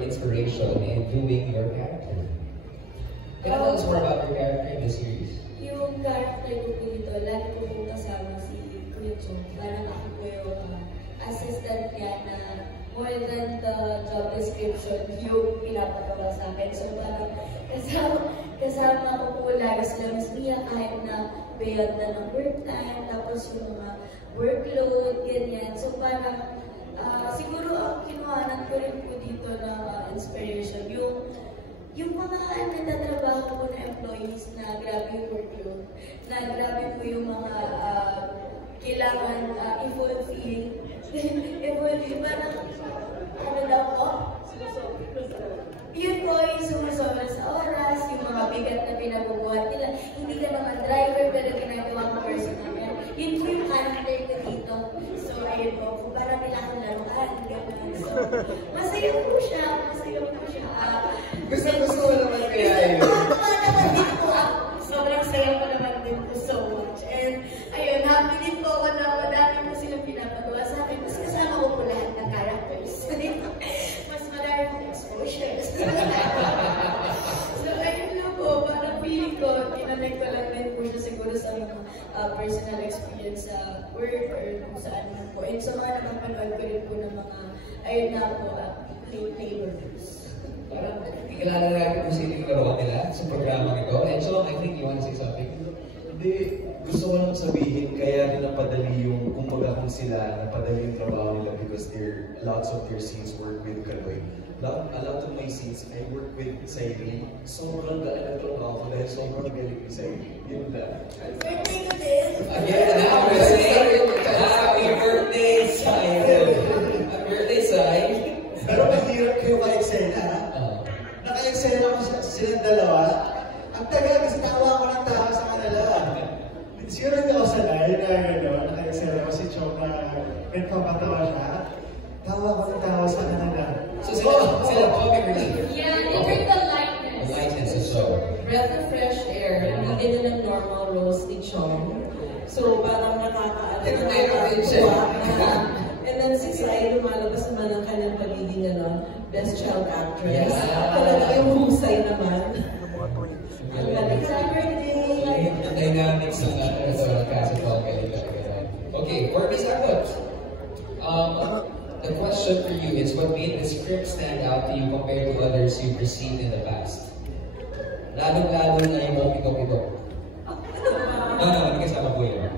your inspiration in doing your character? Can you tell us more about your character in the series? Yung character ko po dito, lagi ko po kasama si Kuya Chong. Parang ako po yung assistant niya na more than the job description, yung pinapatawa sa akin. So parang kasama ko po lagi sila Miss Mia kahit na beyond na ng work time, tapos yung mga workload, ganyan. So parang siguro ang kinuhanan ko rin po dito na inspiration, yung mga nagtatrabaho po na employees na grabe yung workload, na grabe po yung mga kailangan i-fulfill. Parang, ano daw po? Yun po yung sumasobra sa oras, yung mga bigat na pinabubuhat nila. Hindi ka naman driver, pero ginagawa mo personal. Yun po yung character ko dito. So, ayun po, parang nila akong laruan. So, masaya po siya. Gusto ko naman kaya yun. Sobrang saya ko naman din po so much. And ayun, happy din po ako na madami po silang pinapagawa sa akin. Mas kasama ko po lahat ng characters. Mas marami pong exposures. So ayun na po, parang feeling ko, kinonect ko lang din po siya siguro sa mga personal experience sa work or kung saan man po. And so mga napapanood ko rin po ng mga, ayun na po, players. Parang ikilala natin kung sino yung karoon nila sa programa nito. And so, I think you want to say something? Hindi, gusto ko lang sabihin, kaya rin napadali yung, kumbaga kung sila, napadali yung trabaho nila because lots of their scenes work with Kaloy. A lot of my scenes, I work with Sairi. Sobrang gaan ang trabaho ko dahil sobrang galing ni Sairi. Yun lang. Birthday ko din! Again, happy birthday, Sairi! Happy birthday, Sairi! Pero mahirap kayo ka-eksena. Naka-eksena ko silang dalawa. Ang tagal kasi tawa ko ng tawa sa kanila. Siguro hindi ako sanay na gano'n. Naka-eksena ko si Chong na nagpapatawa siya. Tawa ko ng tawa sa kanila. So sila comic relief? Yeah, they bring the lightness. The lightness is so. Breath of fresh air. Hindi din ng normal roles ni Chong. So parang nakaka-tuwa. And then si Sai, lumalabas naman ang kanyang pagiging best child actress. Talaga yung husay naman. Ang galing. Ang dynamics ng cast at all. Okay, for Miss Akot, the question for you is, what made the script stand out to you compared to others you've received in the past? Lalo-lalo na yung pito-pito. Hindi kasama po yun.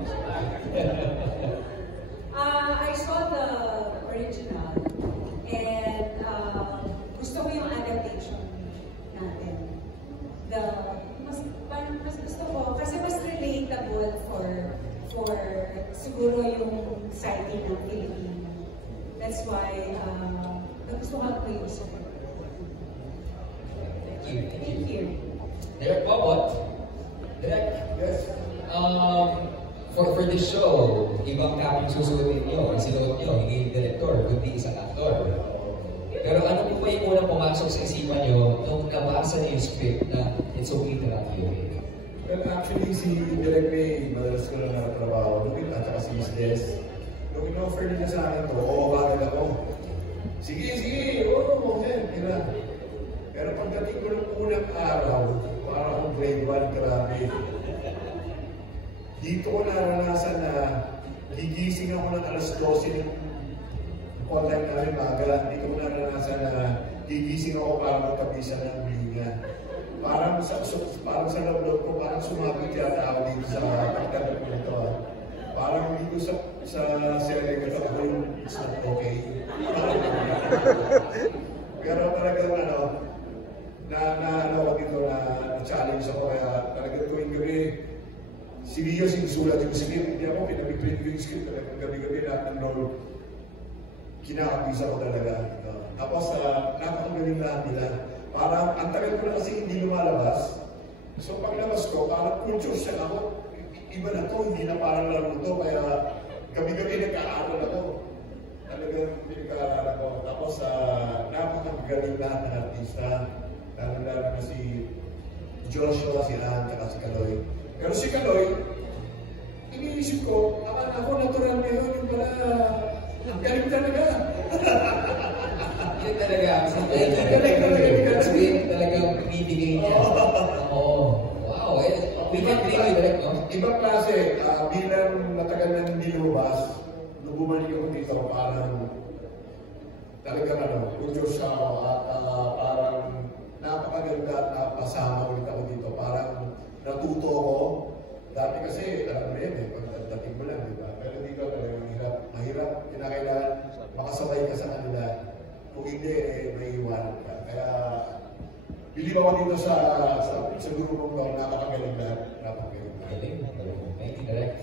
I saw the original and gusto ko yung adaptation natin. Mas gusto ko kasi mas relatable for siguro yung sighting ng Pilipino. That's why nagustuhan ko yung script. Thank you. Derek Bobot. Derek, yes. For this show, ibang cap yung susuotin nyo. Ang sinuot nyo, hindi yung director, kundi isang actor. Pero ano po ba yung unang pumasok sa isipan nyo nung nabasa niyo yung script na it's okay to not be okay? Well, actually, si Derek May, madalas ko lang nakatrabaho. Nung at saka si Miss Des. Nung in-offer nila sa akin to, oo, kagad ako. Sige, oo, yan, kira. Pero pagdating ko ng unang araw, para akong grade 1, grabe. Dito ko naranasan na gigising ako ng alas 12 ng call time namin maga. Dito ko naranasan na gigising ako para magkabisa ng bihinga. Parang sa loob ko, parang sumabit yata ako dito sa pagdating ko nito. Parang dito sa serye ko, ako yung it's not okay. Pero talagang na dito na challenge ako. Kaya talagang tuwing gabi, si Rio sinusulat yung script, hindi ako pinapiprint yung script talagang gabi-gabi lahat ng role. Kinakabisa ko talaga. Tapos napakagaling lahat nila. Parang ang tagal ko na kasi hindi lumalabas. So paglabas ko, parang culture shock ako. Iba na to, hindi na parang laro to. Kaya gabi-gabi nagka-aaral ako. Talagang pinag-aaral ako. Tapos napakagaling lahat ng artista. Lalo-lalo na si Joshua, si Ann, at si Kaloy. Pero si Kaloy, iniisip ko, akala ko natural na yun, yung pala, ang galing talaga. Yun talaga. Yun talagang pinibigay niya. Oo. Wow. We can really direct, no? Ibang klase, bilang natagal na hindi lumabas, nung bumalik ako dito, parang talagang kursos ako at parang napakaganda at napasama ulit ako dito. Parang natuto ako. Dati kasi, alam mo yun pagdating mo lang, di ba? Pero dito talagang mahirap, kinakailangan makasabay ka sa kanila. Kung hindi, may iwanan ka. Kaya, bilib ako dito sa grupong to, napakagaling lahat. Napakagaling. Thank you, Direk.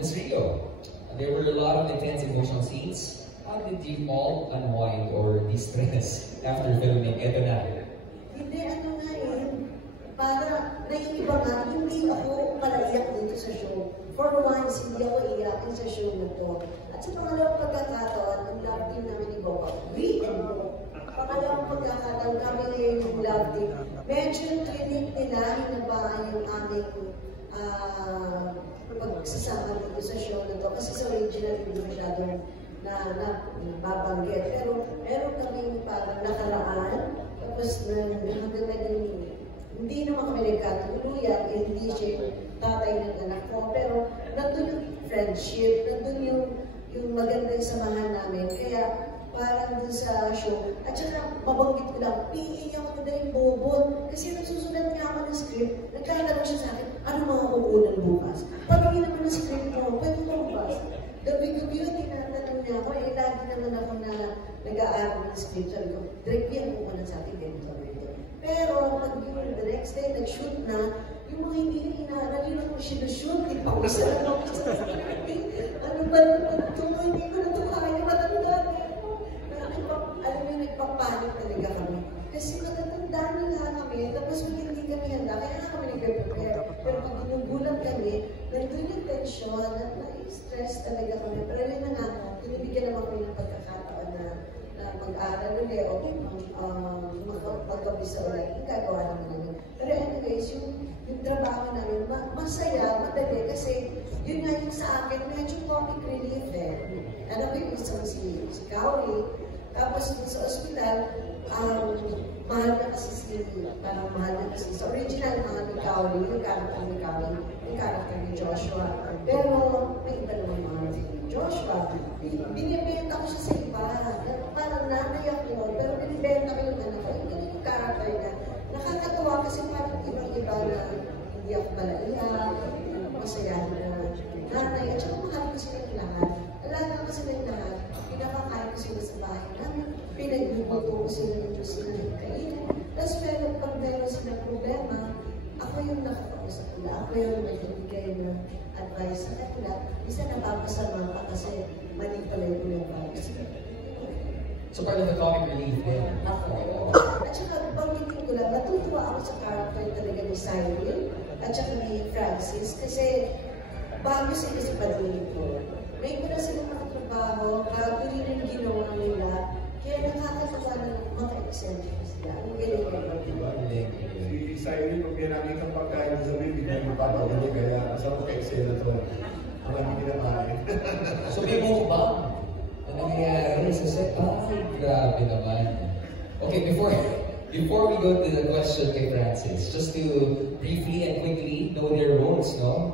Ms. Rio, there were a lot of intense emotional scenes. How did you all unwind or distress after filming? Ito na. Hindi, para naiiba nga, hindi ako palaiyak dito sa show. For once, hindi ako iyakin sa show na to. At sa pangalawang pagkakataon, ang love team namin ni Boba, pangalawang pagkakataon kami ngayon yung love team. Medyo clinic nila, hinabaan yung aming pagsasama dito sa show na to. Kasi sa original, hindi masyadong nababanggit. Pero meron kaming parang nakaraan, tapos hanggang naging hindi naman kami nagkatuluyan, hindi siya tatay ng anak ko, pero nandun yung friendship, nandun yung magandang samahan namin, kaya parang dun sa show, at saka mabanggit ko lang, PA ako na yung bobot, kasi nagsusulat nga ako ng script, nagkakalaro siya sa akin, ano mga uunan bukas? Pagiging naman ng script mo, pwede mo bukas? Gabi-gabi yun, tinatanong niya ako, lagi naman ako na nag-aaral ng script, sabi ko, direct yan mo na sa akin, ganito. Pero, pag yung the next day, nag-shoot na, yung mga hindi na inaaral, yun ako sinushoot, ipausa lang ako sa scripting. Ano ba ito? Hindi ko na ito kaya, matanda na ako. Alam mo, nagpapanik talaga kami. Kasi matatanda na nga kami, tapos hindi kami handa, kaya na kami nag-prepare. Pero pag ginugulat kami, nandun yung tension, at na-stress talaga kami. Pero yun na nga, tinibigyan naman kami ng pagkakataon na mag-aaral ulit, okay, magkabisa ulit, yung gagawa naman namin. Pero anyways, yung trabaho namin, masaya, madali, kasi yun nga yung sa akin, medyo comic relief Alam mo yung isang si Kaori, tapos sa ospital, mahal na kasi sa original, mahal ni Kaori, yung character ni Kaori, yung character ni Joshua. Pero may iba naman mahal ni Joshua. Binibenta ko siya sa iba. Parang nanay ako, pero binibenta ko yung anak ko. Yung character niya. Nakakatuwa kasi parang ibang-iba na hindi ako malaiyak, masayahin na nanay. At saka mahal ko sila yung lahat. Alaga ko sila yung lahat. Pinapakain ko sila sa bahay namin. Pinagluto ko sila ng Diyos na nagkainin. Tapos pag meron silang problema, ako yung nakakausap nila. Ako yung nagbibigay ng advice sa kanila. Isa napapasama pa kasi mali pala yung advice. So part of the comic relief din. Ako. At saka pag-meeting ko lang, natutuwa ako sa character talaga ni Cyril at saka ni Francis kasi bago sila sa Padulito. May wala silang makatrabaho, bago rin yung ginawa nila. Kaya nakakatawa na maka-eccentric sila. Ang galing. Si Cyril, kung pinakit ang pagkain sa baby, hindi mo papagano, kaya masarap ka-excel na ito. Ang aming kinakain. So may mukbang. Ano nangyayari sa set? Grabe naman. Okay, before we go to the question kay Francis, just to briefly and quickly know their roles, no?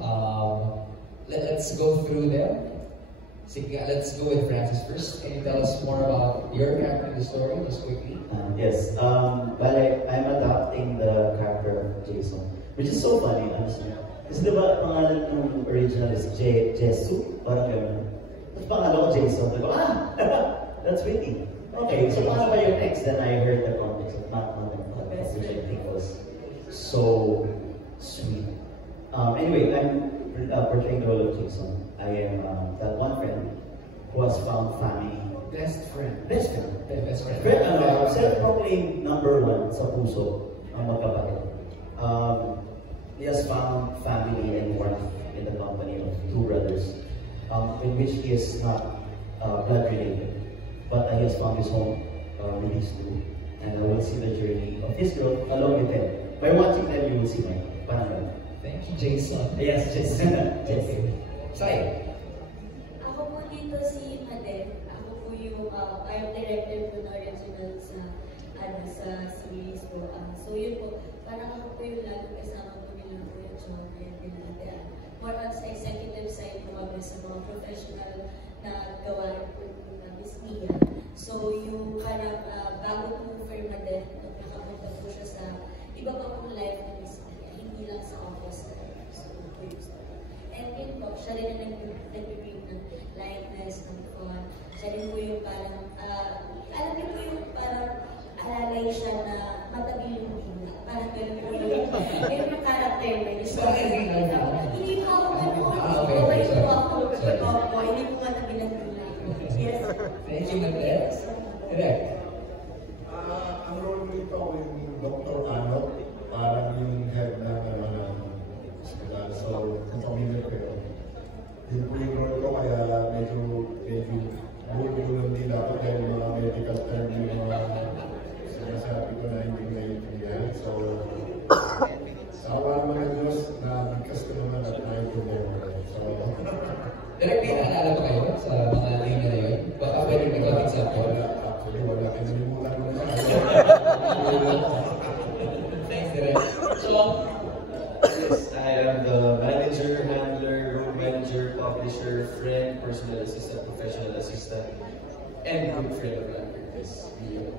Let's go through them. Sige, let's go with Francis first. Can you tell us more about your character in the story, just quickly? Yes. Well, I'm adapting the character of Jason, which is so funny, honestly. Kasi diba, pangalan ng original is Jesu, parang gano'n. Tapos pangalan ko Jason, diba, that's witty. Okay, so paano ba yung next? Then I heard the context of Matt, which I think was so sweet. Anyway, I'm portraying the role of Jason. I am that one friend who has found family. Best friend. Best friend. Best friend. Self-proclaimed #1 sa puso ang magkapatid. He has found family and warmth in the company of two brothers, in which he is not blood related, but he has found his home with these two. And I will see the journey of this girl along with them. By watching them, you will see my panel. Thank you, Jason. Yes, Jason. Okay. Sai. Ako po dito si Maden. Ako po yung art director po na original sa series po. So yun po, parang ako po yung lalo kasama po nila po yung John and Ate Ann. More on sa executive side po kami sa mga professional na gawain po na Miss Mia. So yung parang bago po Fermadeth, nakapunta po siya sa iba pa pong life na Miss Mia, hindi lang sa office na po yung story. And yun po, siya rin na nag-bring ng lightness, ng fun. Siya rin po yung parang, alam niyo po yung parang alalay siya na matabi yung bina. Parang gano'n po yung character na yung story. Hindi po ako okay po ako. Hindi po matabi ng bina. Yes. Thank you, Madeleine. Correct. Ang role mo ito ako yung Dr. Anok, parang yung head na hospital. So, kung pamilya ko yun. Yun po yung role ko, kaya medyo bulo-bulo din ako dahil mga medical term yung mga sinasabi ko na hindi naiintindihan. So, sa awa ng mga Diyos, nabigkas ko naman at naiintindihan ko. So, Direct, may naalala ba kayo sa mga linya na yun? Baka pwede mag-example. actually, wala. Kinalimutan mo na. Thanks, Direct. So, Yes, I am the manager, handler, road manager, publisher, friend, personal assistant, professional assistant, and good friend of this video.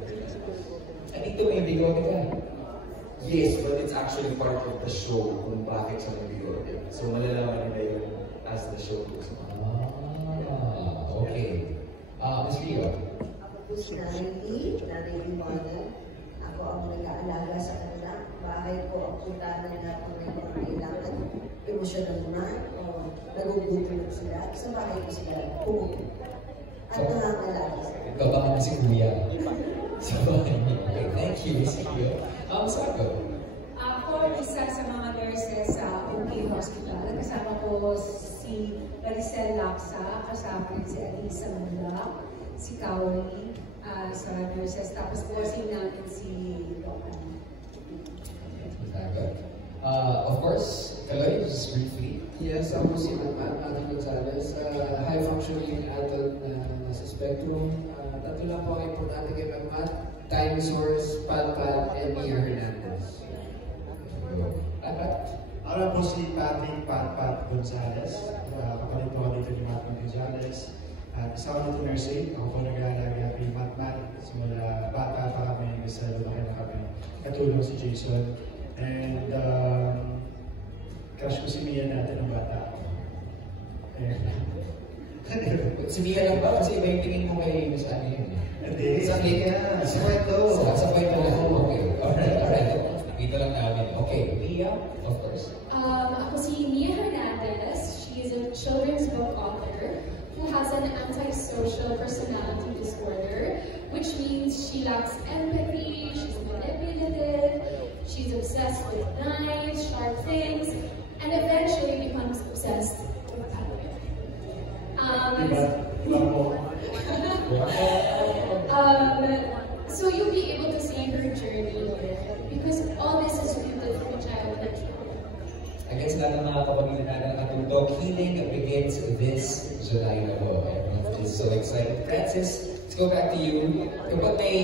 andito may bigote ka. Yes, but it's actually part of the show kung bakit siya may bigote. So malalaman nila yun as the show goes on. Okay. Ms. Rio. Ako po si Nanay Liwanag. Ako ang nag-aalaga sa kanila. Bahay ko ang puntahan nila kung may mga kailangan. Emotional man o nagugutom sila. Sa bahay ko sila pumupunta. At nangangalaga sila. Kabahan si Kuya. Sa bahay niyo. Okay, thank you, Ms. Rio. Sako. Ako, isa sa mga nurses sa OK Hospital. Kasama ko si Maricel Laksa, kasama rin si Alisa Mula, si Kaori, sa nurses. Tapos bossing natin si Locan. Of course, Kaloy, just briefly. Yes, ako si Matman Gonzalez, high-functioning adult na nasa spectrum. Tatlo lang po ang importante kay Matman, Dinosaurs, Palpal, and Mia Hernandez. Ako po si Patrick Pat Gonzalez, kapalit po dito ni Matman Gonzalez. At isa ko dito nursing, ako po nag-aalaga kay Matman. Simula bata pa kami, isa lumaki na kami. Katulong si Jason. And crush ko si Mia natin ng bata. Si Mia lang ba? Kasi iba yung tingin mo kay Miss Annie yun. Hindi. Sa Mia. Sa kwento. Sa kwento lang. Okay. Alright. Dito lang namin. Okay. Mia, of course. Ako si Mia Hernandez. She is a children's book author who has an antisocial personality disorder, which means she lacks empathy, she's manipulative, she's obsessed with knives, sharp things, and eventually becomes obsessed with power. So you'll be able to see her journey because all this is rooted from childhood trauma. Again, sa lahat ng mga kapamilya natin nakatutok, healing begins this July na po. Everyone is so excited. Francis, let's go back to you. Kapag may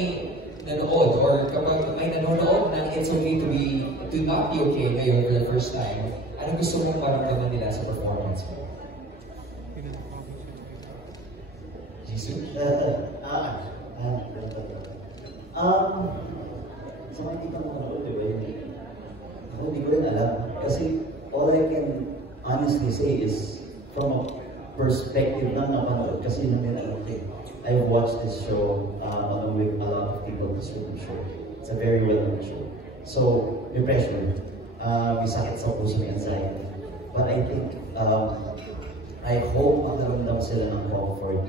nanood or kapag may nanonood ng It's Okay to not be okay ngayon for the first time, ano gusto mong maramdaman nila sa performance mo? Jisoo? So hindi ka manonood, di ba? Ako hindi ko rin alam. Kasi all I can honestly say is from a perspective na napanood. Kasi yun din alam ko. I've watched this show along with a lot of people this show. It's a very well-known show. So, may pressure. May sakit sa puso, may anxiety. But I think, I hope makaramdam sila ng comfort.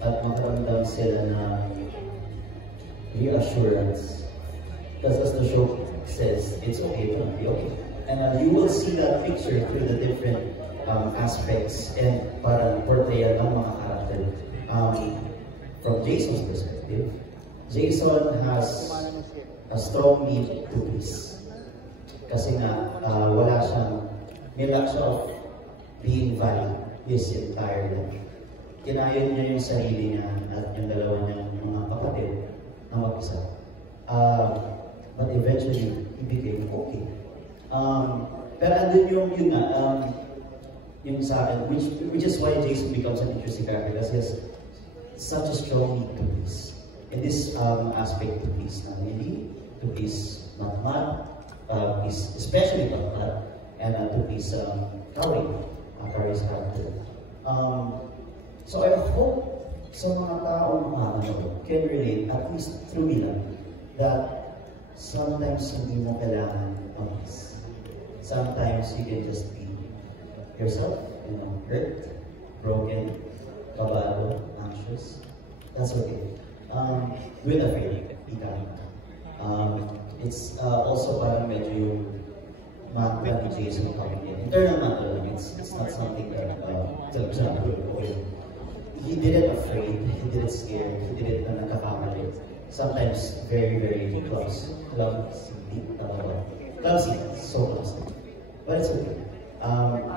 At makaramdam sila na reassurance. Because as the show says, it's okay to not be okay. And you will see that picture through the different aspects and parang portrayal ng mga character. From Jason's perspective, Jason has a strong need to peace. Kasi nga, may lack siya of being valid his entire life. kinayon niya yung sarili niya at yung dalawa niyang mga kapatid na mag-isa. But eventually, he became okay. Pero andun yun nga, yung sa akin, which is why Jason becomes an interesting character because he has such a strong need to please. In this aspect, to please Namili, to please Matmat, especially Matmat, and to please Kari's character. So I hope sa mga taong can relate, at least through me lang, that sometimes hindi mo kailangan please. Sometimes you can just be yourself, hurt, broken, kabado, anxious. That's okay. Do it afraid, it's also parang medyo yung mantra ni Jason coming in. Internal mantra lang, it's not something that, okay. He did it afraid, he did it scared, he did it na nagkakamali. Sometimes very, very clumsy, so clumsy. But it's okay.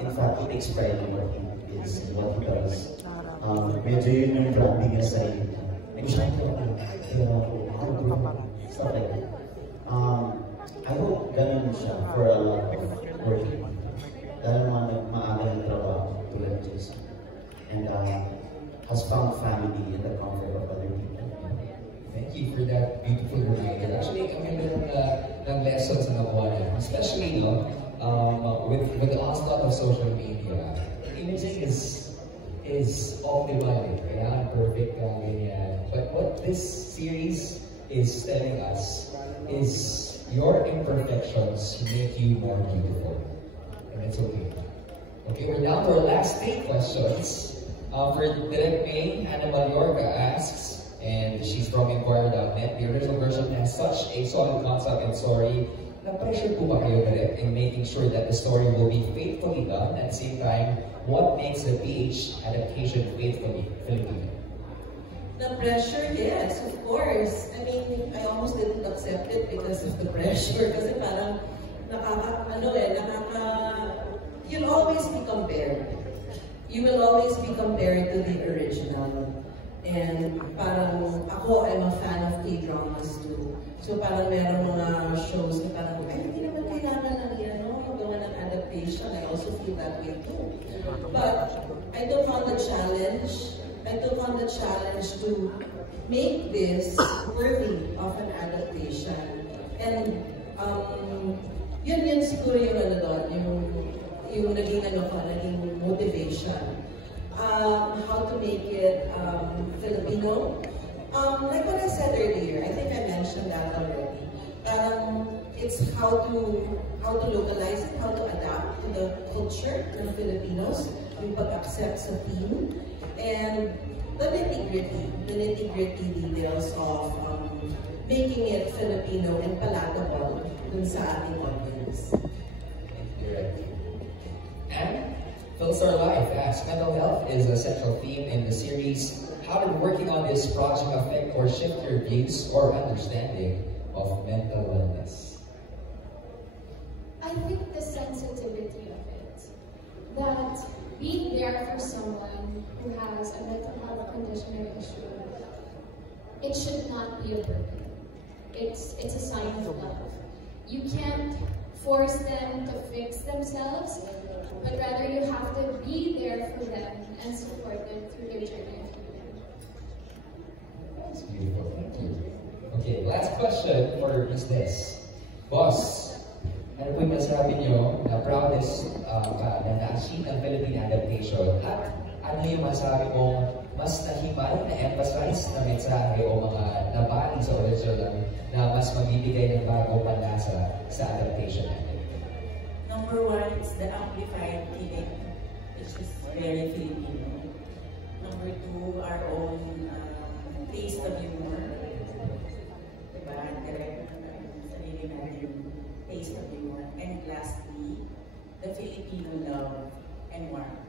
In fact, he takes pride in what he is and what he does. Medyo yun yung branding niya sa iyo. Stuff like that. I hope ganun siya for a lot of work. Dahil maaga ng trabaho tulad ng Jason. And has found family in the comfort of other people. Thank you for that beautiful reminder. Actually, kami ng lessons na nakuha niya. Especially, with the onslaught of social media, imaging is optimal, kaya perfect ka, ganyan. But what this series is telling us is your imperfections make you more beautiful. And it's okay. Okay, we're down to our last 8 questions. For Direct May, Anna Mallorca asks, and she's from Inquirer.net, the original version has such a solid concept and story. Na-pressure po ba kayo, Direct, in making sure that the story will be faithfully done? At the same time, what makes the PH adaptation faithfully Filipino? The pressure, yes, of course. I mean, I almost didn't accept it because of the pressure. Kasi parang you'll always be compared. You will always be compared to the original. And parang ako, I'm a fan of K-dramas too. So parang meron mga shows na parang, hindi naman kailangan ng magawa ng adaptation. I also feel that way too. But I took on the challenge. To make this worthy of an adaptation. And yun siguro yung naging motivation. How to make it Filipino. Like what I said earlier, I think I mentioned that already. It's how to localize it, how to adapt to the culture ng Filipinos, yung pag-accept sa theme, and the nitty-gritty details of making it Filipino and palatable dun sa ating audience. And Philstar Life asks, mental health is a central theme in the series. How did working on this project affect or shift your views or understanding of mental wellness? I think the sensitivity of it. That being there for someone who has a mental health condition or issue, it should not be a burden. It's a sign of love. You can't force them to fix themselves, but rather you have to be there for them and support them through their journey of healing. That's beautiful, thank you. Okay, last question for Ms. Des. Boss, ano po yung masabi nyo na proudest ka na na-achieve ang Philippine adaptation? At ano yung masabi mong mas nahimal, na-emphasize na mensahe o mga nabali sa original na mas magbibigay ng bagong panlasa sa adaptation natin? Number 1, it's the amplified feeling, which is very Filipino. Number 2, our own taste of humor. Diba? Direct sarili natin taste of humor. And lastly, the Filipino love and warmth.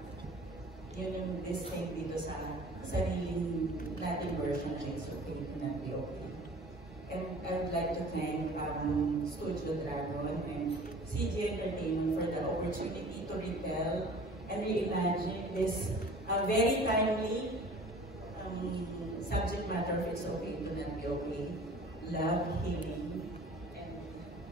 Yun yung distinct dito sa sariling nating version ng It's Okay to Not Be Okay. And I would like to thank Studio Dragon and CG Entertainment for the opportunity to retell and reimagine this very timely matter of it's okay to not be okay. Love, healing, and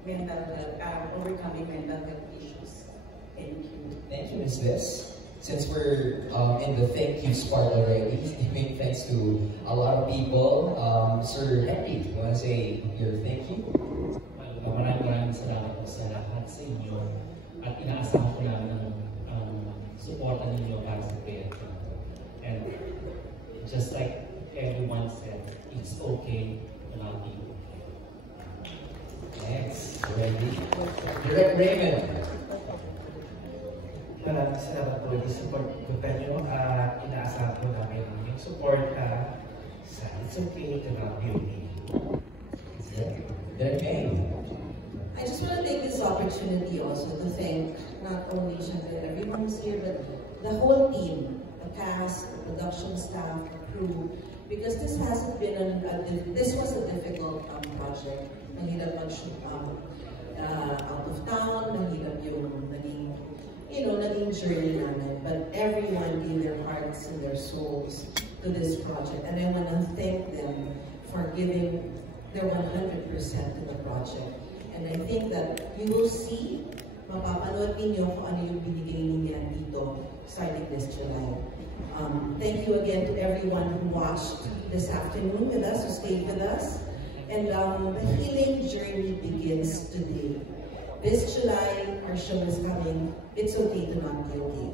mental health, overcoming mental health issues. Thank you. Thank you, Ms. Liz. Since we're in the thank yous part already, giving thanks to a lot of people, Sir Henry, you want to say your thank you? Maraming salamat po sa lahat sa inyo at inaasahan ko namin ang suporta ninyo para sa proyekto. And just like everyone said, it's okay to not be okay. Thanks, Randy. Direct Raymond. Maraming salamat po sa support nyo at inaasahan po namin yung support sa It's Okay to Not Be Okay. I just want to take this opportunity also to thank not only everyone who's here, but the whole team, the cast, the production staff, the crew, because this hasn't been this was a difficult project. Mahirap mag-shoot out of town, mahirap yung naging journey namin. But everyone gave their hearts and their souls to this project, and I want to thank them for giving their 100% to the project. And I think that you will see, mapapanood ninyo kung ano yung binigay niyan dito starting this July. Thank you again to everyone who watched this afternoon with us, who stayed with us. And the healing journey begins today. This July, our show is coming. It's okay to not be okay.